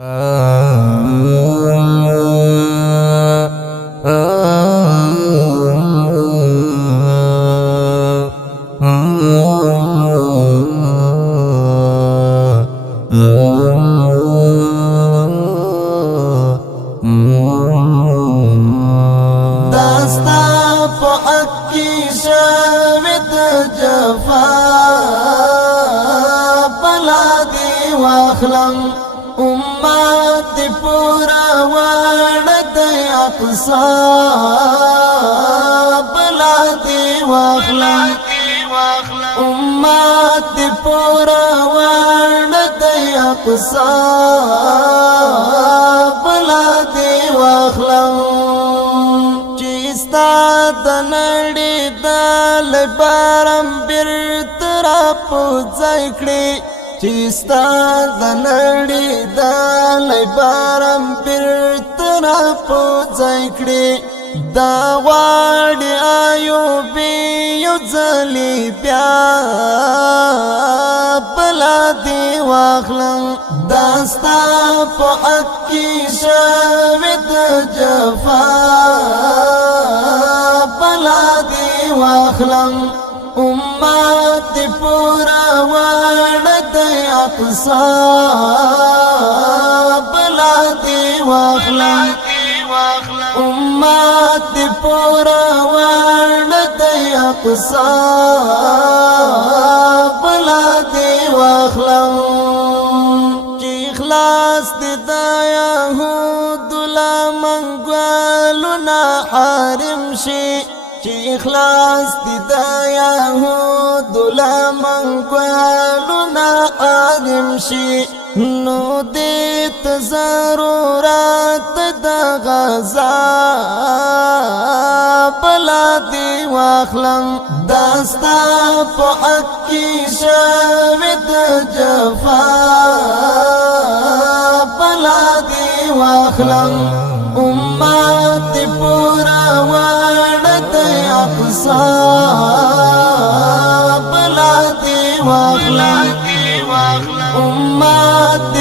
داستا په اکی شوید جفا بلا دی واخلم امت پورا وارد اقصا بلا دی واخلم امت پورا وارد اقصا بلا دی واخلم چیستا دنړې دل بارم بیرترا پوځای کړې چیستا دنړې دل بارم بیرترا پوځای کړې دا واړې ایوب یو ځلې بیا بلا دی واخلم داستا په اکی شوید جفا بلا دی واخلم امت پورا وارد اقصا بلا دی واخلم امت پورا وارد اقصا بلا دی واخلم چی اخلاص دی دا یهود لا منگوالونا حارم شی چی اخلاص دی دا یهود لا منگوالونا حارم شی نو دیت ضرورت دا غزا بلا دی واخلم داستا پا اکی شوید جفا بلا دی واخلم امت پورا وارد اقصا بلا دی واخلم امت